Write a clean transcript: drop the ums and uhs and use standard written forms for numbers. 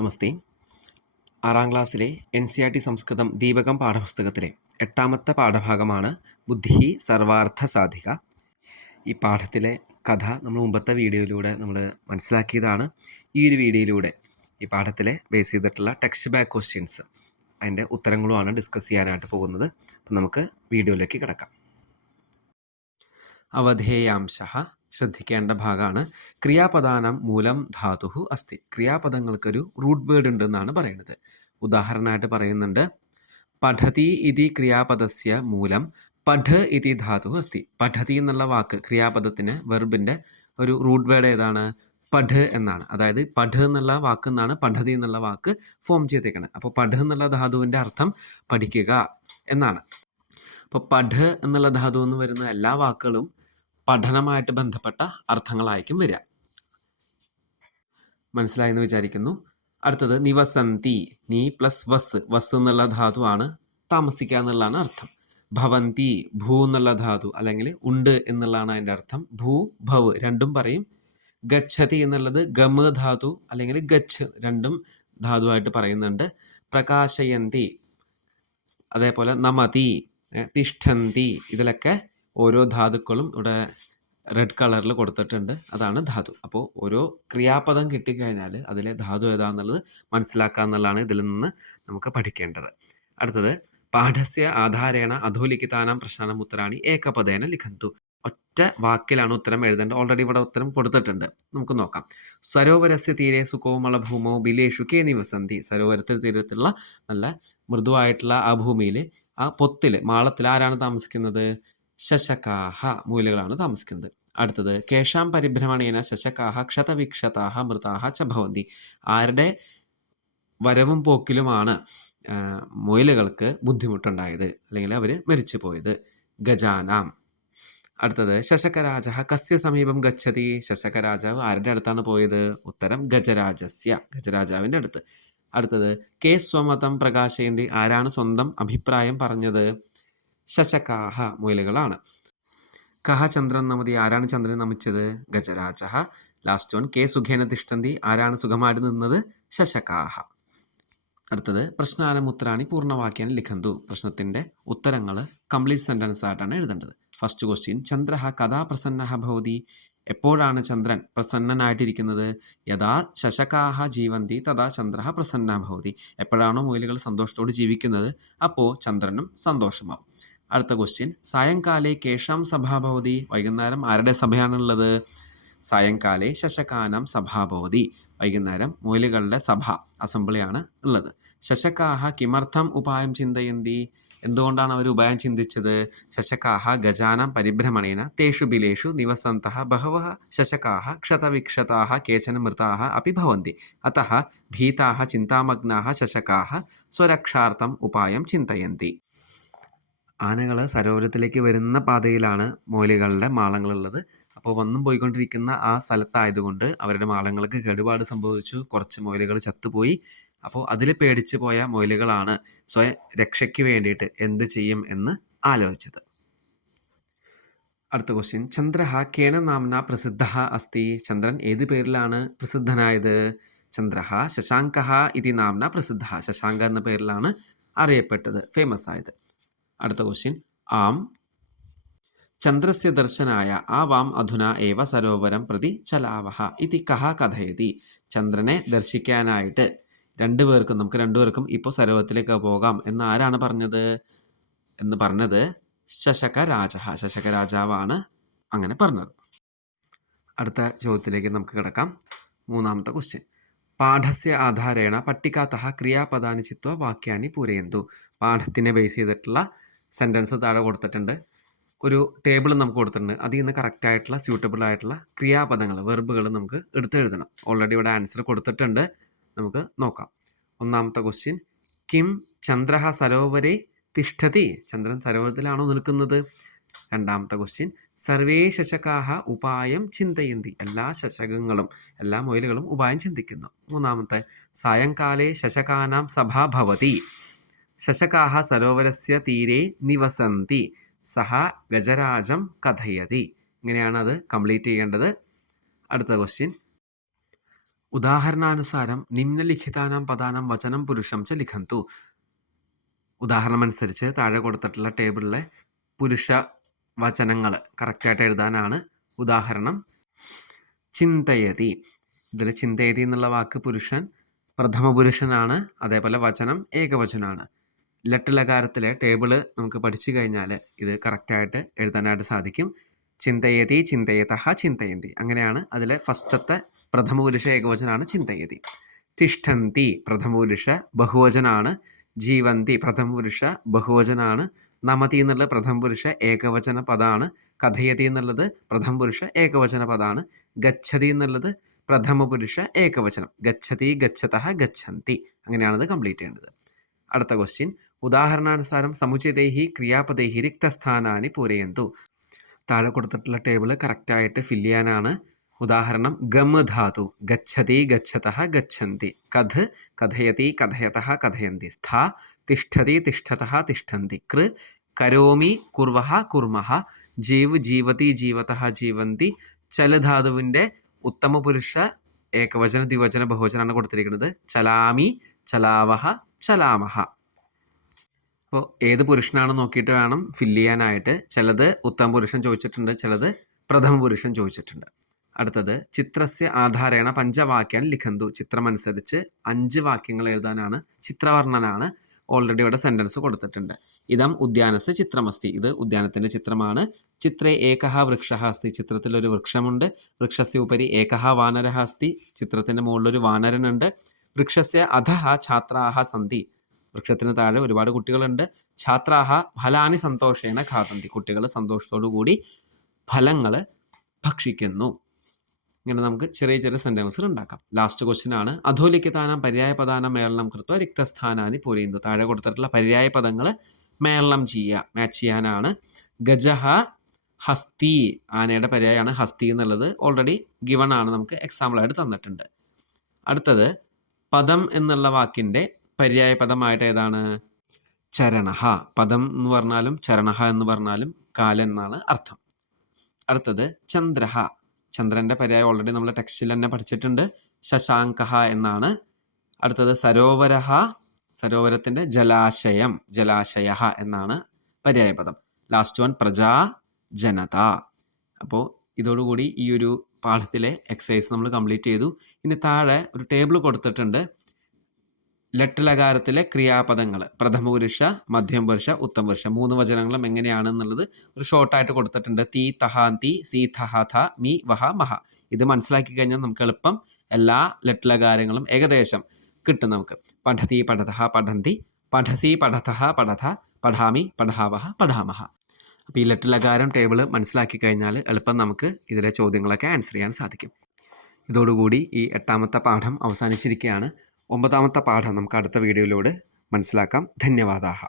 നമസ്തേ. 6ാം ക്ലാസ്സിലെ NCERT സംസ്കൃതം ദീപകം പാഠപുസ്തകത്തിലെ 8ാമത്തെ പാഠഭാഗമാണ് ബുദ്ധി സർവാർത്ഥ സാധിക. ഈ പാഠത്തിലെ കഥ നമ്മൾ മുമ്പത്തെ വീഡിയോയിലൂടെ നമ്മൾ മനസ്സിലാക്കിയതാണ്. ഈ ഒരു വീഡിയോയിലൂടെ ഈ പാഠത്തിലെ ബേസ് ചെയ്തിട്ടുള്ള ടെക്സ്റ്റ് ബാക്ക് ക്വസ്റ്റ്യൻസ് അതിൻ്റെ ഉത്തരങ്ങളുമാണ് ഡിസ്കസ് ചെയ്യാനായിട്ട് പോകുന്നത്. അപ്പം നമുക്ക് വീഡിയോയിലേക്ക് കിടക്കാം. അവധേയാംശഃ, ശ്രദ്ധിക്കേണ്ട ഭാഗമാണ്. ക്രിയാപദാനം മൂലം ധാതു അസ്തി. ക്രിയാപദങ്ങൾക്കൊരു റൂട്ട് വേർഡ് ഉണ്ട് എന്നാണ് പറയുന്നത്. ഉദാഹരണമായിട്ട് പറയുന്നുണ്ട്, പഠതി ഇതി ക്രിയാപദസ്യ മൂലം പഠ് ഇതി ധാതു അസ്തി. പഠതി എന്നുള്ള വാക്ക് ക്രിയാപദത്തിന് വെർബിൻ്റെ ഒരു റൂട്ട് വേർഡ് ഏതാണ്? പഠ് എന്നാണ്. അതായത് പഠ് എന്നുള്ള വാക്ക് എന്നാണ് പഠതി എന്നുള്ള വാക്ക് ഫോം ചെയ്തേക്കുന്നത്. അപ്പോൾ പഠ് എന്നുള്ള ധാതുവിൻ്റെ അർത്ഥം പഠിക്കുക എന്നാണ്. അപ്പോൾ പഠ് എന്നുള്ള ധാതു എന്ന് വരുന്ന എല്ലാ വാക്കുകളും പഠനമായിട്ട് ബന്ധപ്പെട്ട അർത്ഥങ്ങളായിരിക്കും വരിക. മനസ്സിലായെന്ന് വിചാരിക്കുന്നു. അടുത്തത് നിവസന്തി. നീ പ്ലസ് വസ് എന്നുള്ള ധാതുവാണ് താമസിക്കുക എന്നുള്ളതാണ് അർത്ഥം. ഭവന്തി, ഭൂ എന്നുള്ള ധാതു അല്ലെങ്കിൽ ഉണ്ട് എന്നുള്ളതാണ് അതിൻ്റെ അർത്ഥം. ഭൂ ഭവ് രണ്ടും പറയും. ഗച്ഛതി എന്നുള്ളത് ഗമ ധാതു അല്ലെങ്കിൽ ഗച്ച് രണ്ടും ധാതുവായിട്ട് പറയുന്നുണ്ട്. പ്രകാശയന്തി, അതേപോലെ നമതി, തിഷ്ഠന്തി, ഇതിലൊക്കെ ഓരോ ധാതുക്കളും ഇവിടെ റെഡ് കളറിൽ കൊടുത്തിട്ടുണ്ട്. അതാണ് ധാതു. അപ്പോൾ ഓരോ ക്രിയാപദം കിട്ടിക്കഴിഞ്ഞാൽ അതിലെ ധാതു ഏതാണെന്നുള്ളത് മനസ്സിലാക്കുക എന്നുള്ളതാണ് ഇതിൽ നിന്ന് നമുക്ക് പഠിക്കേണ്ടത്. അടുത്തത്, പാഠസ്യ ആധാരേണ അധോലിഖിതാനാം പ്രശ്നാനാം ഉത്തരാണി ഏകപദേന ലിഖന്തു. ഒറ്റ വാക്കിലാണ് ഉത്തരം എഴുതേണ്ടത്. ഓൾറെഡി ഇവിടെ ഉത്തരം കൊടുത്തിട്ടുണ്ട്, നമുക്ക് നോക്കാം. സരോവരസ്യ തീരെ സുകോമള ഭൂമോ ബിലേഷു കേ നിവസന്തി. സരോവരത്തിൽ തീരത്തുള്ള നല്ല മൃദുവായിട്ടുള്ള ആ ഭൂമിയിൽ, ആ പൊത്തിൽ, മാളത്തിൽ ആരാണ് താമസിക്കുന്നത്? ശശകാഹ, മൂലകളാണ് താമസിക്കുന്നത്. അടുത്തത്, കേശാം പരിഭ്രമണേന ശശകാഹ ക്ഷതവിക്ഷതാഹ മൃതാഹ ച ഭവന്തി. ആരുടെ വരവും പോക്കിലുമാണ് മുയലുകൾക്ക് ബുദ്ധിമുട്ടുണ്ടായത് അല്ലെങ്കിൽ അവർ മരിച്ചു പോയത്? ഗജാനാം. അടുത്തത്, ശശകരാജ കസ്യ സമീപം ഗച്ഛതി. ശശകരാജാവ് ആരുടെ അടുത്താണ് പോയത്? ഉത്തരം ഗജരാജസ്യ, ഗജരാജാവിൻ്റെ അടുത്ത്. അടുത്തത്, കേ സ്വമതം പ്രകാശയന്തി. ആരാണ് സ്വന്തം അഭിപ്രായം പറഞ്ഞത്? ശശകാഹ, മുയലുകളാണ്. കഹ ചന്ദ്രൻ നമതി. ആരാണ് ചന്ദ്രൻ നമിച്ചത്? ഗജരാജ. ലാസ്റ്റ് വൺ, കേ സുഖേന തിഷ്ഠന്തി. ആരാണ് സുഖമായിട്ട് നിന്നത്? ശശകാഹ. അടുത്തത്, പ്രശ്നാനം ഉത്തരാണി പൂർണ്ണവാക്യാൻ ലിഖന്തു. പ്രശ്നത്തിൻ്റെ ഉത്തരങ്ങൾ കംപ്ലീറ്റ് സെൻറ്റൻസ് ആയിട്ടാണ് എഴുതേണ്ടത്. ഫസ്റ്റ് ക്വസ്റ്റ്യൻ, ചന്ദ്ര കഥാ പ്രസന്ന ഭവതി. എപ്പോഴാണ് ചന്ദ്രൻ പ്രസന്നനായിട്ടിരിക്കുന്നത്? യഥാ ശശകാഹ ജീവന്തി തഥാ ചന്ദ്ര പ്രസന്ന ഭവതി. എപ്പോഴാണോ മുയലുകൾ സന്തോഷത്തോട് ജീവിക്കുന്നത് അപ്പോൾ ചന്ദ്രനും സന്തോഷമാവും. അടുത്ത ക്വസ്റ്റ്യൻ, സായങ്കാലേ കേശാം സഭാഭവതി. വൈകുന്നേരം ആരുടെ സഭയാണുള്ളത്? സായങ്കാലേ ശശകാനാം സഭാഭവതി. വൈകുന്നേരം മുയലുകളുടെ സഭ, അസംബ്ലിയാണ് ഉള്ളത്. ശശകാഹ കിമർത്ഥം ഉപായം ചിന്തയന്തി. എന്തുകൊണ്ടാണ് അവർ ഉപായം ചിന്തിച്ചത്? ശശകാഹ ഗജാനാം പരിഭ്രമണേന തേഷു ബിലേഷു നിവസന്തഃ ബഹവഃ ശശകാഹ ക്ഷതവിക്ഷതാഹ കേചന മൃതാഹ അപി ഭവന്തി. അതഃ ഭീതാഹ ചിന്താമഗ്നാഹ ശശകാഹ സ്വരക്ഷാർത്ഥം ഉപായം ചിന്തയന്തി. ആനകൾ സരോവരത്തിലേക്ക് വരുന്ന പാതയിലാണ് മുയലുകളുടെ മാളങ്ങളുള്ളത്. അപ്പോൾ വന്നും പോയിക്കൊണ്ടിരിക്കുന്ന ആ സ്ഥലത്തായതുകൊണ്ട് അവരുടെ മാളങ്ങൾക്ക് കേടുപാട് സംഭവിച്ചു. കുറച്ച് മുയലുകൾ ചത്തുപോയി. അപ്പോൾ അതിൽ പേടിച്ചു പോയ മുയലുകളാണ് സ്വയം രക്ഷയ്ക്ക് വേണ്ടിയിട്ട് എന്ത് ചെയ്യും എന്ന് ആലോചിച്ചത്. അടുത്ത ക്വസ്റ്റ്യൻ, ചന്ദ്ര കേന നാംന പ്രസിദ്ധ അസ്തി. ചന്ദ്രൻ ഏത് പേരിലാണ് പ്രസിദ്ധനായത്? ചന്ദ്ര ശശാങ്ക ഇതി നാംന പ്രസിദ്ധ. ശശാങ്ക എന്ന പേരിലാണ് അറിയപ്പെട്ടത്, ഫേമസ് ആയത്. അടുത്ത ക്വസ്റ്റ്യൻ, ആം ചന്ദ്രസ്യ ദർശനായ ആവാം അധുന ഏവ സരോവരം പ്രതി ചലാവഹ ഇതി കഹ കഥയതി. ചന്ദ്രനെ ദർശിക്കാനായിട്ട് നമുക്ക് രണ്ടുപേർക്കും ഇപ്പോൾ സരോവരത്തിലേക്ക് പോകാം എന്ന് ആരാണ് പറഞ്ഞത്? ശശകരാജ. ശശകരാജാവാണ് അങ്ങനെ പറഞ്ഞത്. അടുത്ത ചോദ്യത്തിലേക്ക് നമുക്ക് കിടക്കാം. മൂന്നാമത്തെ ക്വസ്റ്റ്യൻ, പാഠസ്യ ആധാരേണ പട്ടികാതഃ ക്രിയാപദാനി ചിത്വ വാക്യാനി പൂരയന്തു. പാഠത്തിനെ ബേസ് ചെയ്തിട്ടുള്ള സെൻറ്റൻസ് താഴെ കൊടുത്തിട്ടുണ്ട്. ഒരു ടേബിൾ നമുക്ക് കൊടുത്തിട്ടുണ്ട്. അതിൽ നിന്ന് കറക്റ്റായിട്ടുള്ള സ്യൂട്ടബിൾ ആയിട്ടുള്ള ക്രിയാപദങ്ങൾ, വെർബുകൾ നമുക്ക് എടുത്തെഴുതണം. ഓൾറെഡി ഇവിടെ ആൻസർ കൊടുത്തിട്ടുണ്ട്, നമുക്ക് നോക്കാം. ഒന്നാമത്തെ ക്വസ്റ്റ്യൻ, കിം ചന്ദ്ര സരോവരെ തിഷ്ഠതി. ചന്ദ്രൻ സരോവരത്തിലാണോ നിൽക്കുന്നത്? രണ്ടാമത്തെ ക്വസ്റ്റ്യൻ, സർവേ ശശകാഹ ഉപായം ചിന്തയന്തി. എല്ലാ ശശകങ്ങളും, എല്ലാ മുയലുകളും ഉപായം ചിന്തിക്കുന്നു. മൂന്നാമത്തെ, സായങ്കാലേ ശശകാനാം സഭാ ഭവതി. ശശകാഹ സരോവരസ്യ തീരെ നിവസന്തി. സഹ ഗജരാജം കഥയതി. ഇങ്ങനെയാണ് അത് കംപ്ലീറ്റ് ചെയ്യേണ്ടത്. അടുത്ത ക്വസ്റ്റ്യൻ, ഉദാഹരണാനുസാരം നിമ്നലിഖിതാനാം പദാനാം വചനം പുരുഷം ച ലിഖന്തു. ഉദാഹരണമനുസരിച്ച് താഴെ കൊടുത്തിട്ടുള്ള ടേബിളിലെ പുരുഷ വചനങ്ങൾ കറക്റ്റായിട്ട് എഴുതാനാണ് ഉദാഹരണം. ചിന്തയതി, ഇതിൽ ചിന്തയതി എന്നുള്ള വാക്ക് പുരുഷൻ പ്രഥമ പുരുഷനാണ്. അതേപോലെ വചനം ഏകവചനമാണ്. ലട്ട് ലകാരത്തിലെ ടേബിള് നമുക്ക് പഠിച്ചു കഴിഞ്ഞാൽ ഇത് കറക്റ്റായിട്ട് എഴുതാനായിട്ട് സാധിക്കും. ചിന്തയതി, ചിന്തയതഃ, ചിന്തയന്തി, അങ്ങനെയാണ്. അതിലെ ഫസ്റ്റത്തെ പ്രഥമ പുരുഷ ഏകവചനാണ് ചിന്തയതി. തിഷ്ഠന്തി പ്രഥമ പുരുഷ ബഹുവചനാണ്. ജീവന്തി പ്രഥമ പുരുഷ ബഹുവചനാണ്. നമതി എന്നുള്ളത് പ്രഥമ പുരുഷ ഏകവചന പദമാണ്. കഥയതി എന്നുള്ളത് പ്രഥമ പുരുഷ ഏകവചന പദമാണ്. ഗച്ഛതി എന്നുള്ളത് പ്രഥമ പുരുഷ ഏകവചനം. ഗച്ഛതി, ഗച്ഛതഃ, ഗച്ഛന്തി, അങ്ങനെയാണത് കംപ്ലീറ്റ് ചെയ്യേണ്ടത്. അടുത്ത ക്വസ്റ്റ്യൻ. ഉദാഹരണാനുസാരം സമുചിതൈഹി ക്രിയാപദൈഹി റിക്തസ്ഥാനാനി പൂരയന്തു. താഴെ കൊടുത്തിട്ടുള്ള ടേബിൾ കറക്റ്റായിട്ട് ഫില്ല് ചെയ്യാനാണ്. ഉദാഹരണം. ഗം ധാതു ഗച്ഛതി, ഗച്ഛതഃ, ഗച്ഛന്തി. കഥ് കഥയതി, കഥയതഃ, കഥയന്തി. സ്ഥ തിഷ്ഠതി, തിഷ്ഠതഃ, തിഷ്ഠന്തി. കൃ കരോമി, കുർവഹ, കുർമഹ. ജീവ് ജീവതി, ജീവതഃ, ജീവന്തി. ചല ധാതുവിൻ്റെ ഉത്തമ പുരുഷ ഏകവചന, ദ്വിവചന, ബഹുവചനാണ് കൊടുത്തിരിക്കുന്നത്. ചലാമി, ചലാവഹ, ചലാമഹ. അപ്പോൾ ഏത് പുരുഷനാണ് നോക്കിയിട്ട് വേണം ഫില്ല് ചെയ്യാനായിട്ട്. ചിലത് ഉത്തമ പുരുഷൻ ചോദിച്ചിട്ടുണ്ട്, ചിലത് പ്രഥമ പുരുഷൻ ചോദിച്ചിട്ടുണ്ട്. അടുത്തത്. ചിത്രസ്യ ആധാരേണ പഞ്ചവാക്യാൻ ലിഖന്തു. ചിത്രമനുസരിച്ച് 5 വാക്യങ്ങൾ എഴുതാനാണ്. ചിത്രവർണ്ണനാണ്. ഓൾറെഡി ഇവിടെ സെൻറ്റൻസ് കൊടുത്തിട്ടുണ്ട്. ഇതം ഉദ്യാനസ് ചിത്രമസ്തി. ഇത് ഉദ്യാനത്തിൻ്റെ ചിത്രമാണ്. ചിത്രേ ഏകഃ വൃക്ഷഃ അസ്തി. ചിത്രത്തിലൊരു വൃക്ഷമുണ്ട്. വൃക്ഷസ്യ ഉപരി ഏകഃ വാനരഃ അസ്തി. ചിത്രത്തിൻ്റെ മുകളിലൊരു വാനരനുണ്ട്. വൃക്ഷസ്യ അധഃ ഛാത്രാः സന്തി. വൃക്ഷത്തിന് താഴെ ഒരുപാട് കുട്ടികളുണ്ട്. ഛാത്രാः ഫലാനി സന്തോഷേണ ഖാദന്തി. കുട്ടികൾ സന്തോഷത്തോടു കൂടി ഫലങ്ങൾ ഭക്ഷിക്കുന്നു. ഇങ്ങനെ നമുക്ക് ചെറിയ ചെറിയ സെൻറ്റൻസുകൾ ഉണ്ടാക്കാം. ലാസ്റ്റ് ക്വസ്റ്റ്യൻ ആണ്. അധോലിഖിതാനാം പര്യായ പദാനാം മേളനം കൃത്വ റിക്തസ്ഥാനാനി പൂരയന്തു. താഴെ കൊടുത്തിട്ടുള്ള പര്യായ പദങ്ങൾ മേളനം ചെയ്യുക, മാച്ച് ചെയ്യാനാണ്. ഗജഹ ഹസ്തി. ആനയുടെ പര്യായമാണ് ഹസ്തി എന്നുള്ളത്. ഓൾറെഡി ഗിവൺ ആണ്, നമുക്ക് എക്സാമ്പിളായിട്ട് തന്നിട്ടുണ്ട്. അടുത്തത്. പദം എന്നുള്ള വാക്കിൻ്റെ പര്യായ പദമായിട്ട് ഏതാണ്? ചരണഹ. പദം എന്ന് പറഞ്ഞാലും ചരണഹ എന്ന് പറഞ്ഞാലും കാലൻ എന്നാണ് അർത്ഥം. അടുത്തത്. ചന്ദ്രഹ. ചന്ദ്രൻ്റെ പര്യായം ഓൾറെഡി നമ്മൾ ടെക്സ്റ്റിൽ തന്നെ പഠിച്ചിട്ടുണ്ട്. ശശാങ്കഹ എന്നാണ്. അടുത്തത്. സരോവരഹ. സരോവരത്തിൻ്റെ ജലാശയം, ജലാശയഃ എന്നാണ് പര്യായ പദം. Last one. പ്രജാ, ജനത. അപ്പോൾ ഇതോടുകൂടി ഈ ഒരു പാഠത്തിലെ എക്സസൈസ് നമ്മൾ കംപ്ലീറ്റ് ചെയ്തു. ഇനി താഴെ ഒരു ടേബിൾ കൊടുത്തിട്ടുണ്ട്. ലട്ട് ലകാരത്തിലെ ക്രിയാപദങ്ങൾ പ്രഥമ പുരുഷ, മധ്യം പുരുഷ, ഉത്തമ പുരുഷ 3 വചനങ്ങളും എങ്ങനെയാണെന്നുള്ളത് ഒരു ഷോർട്ടായിട്ട് കൊടുത്തിട്ടുണ്ട്. തീ തഹാന്തി, സീ തഹ ഥ, മീ വഹ മഹ. ഇത് മനസ്സിലാക്കി കഴിഞ്ഞാൽ നമുക്ക് എളുപ്പം എല്ലാ ലട്ട് ലകാരങ്ങളും ഏകദേശം കിട്ടും നമുക്ക്. പഠതി, പഠതഃ, പഠന്തി. പഠസി, പഠതഃ, പഠഥ. പഠാമി, പഠാവഹ, പഠാമഹ. അപ്പോൾ ഈ ലട്ട് ലകാരം ടേബിൾ മനസ്സിലാക്കി കഴിഞ്ഞാൽ എളുപ്പം നമുക്ക് ഇതിലെ ചോദ്യങ്ങളൊക്കെ ആൻസർ ചെയ്യാൻ സാധിക്കും. ഇതോടുകൂടി ഈ 8ാമത്തെ പാഠം അവസാനിച്ചിരിക്കുകയാണ്. 9ാമത്തെ പാഠം നമുക്ക് അടുത്ത വീഡിയോയിലൂടെ മനസ്സിലാക്കാം. ധന്യവാദാഹ.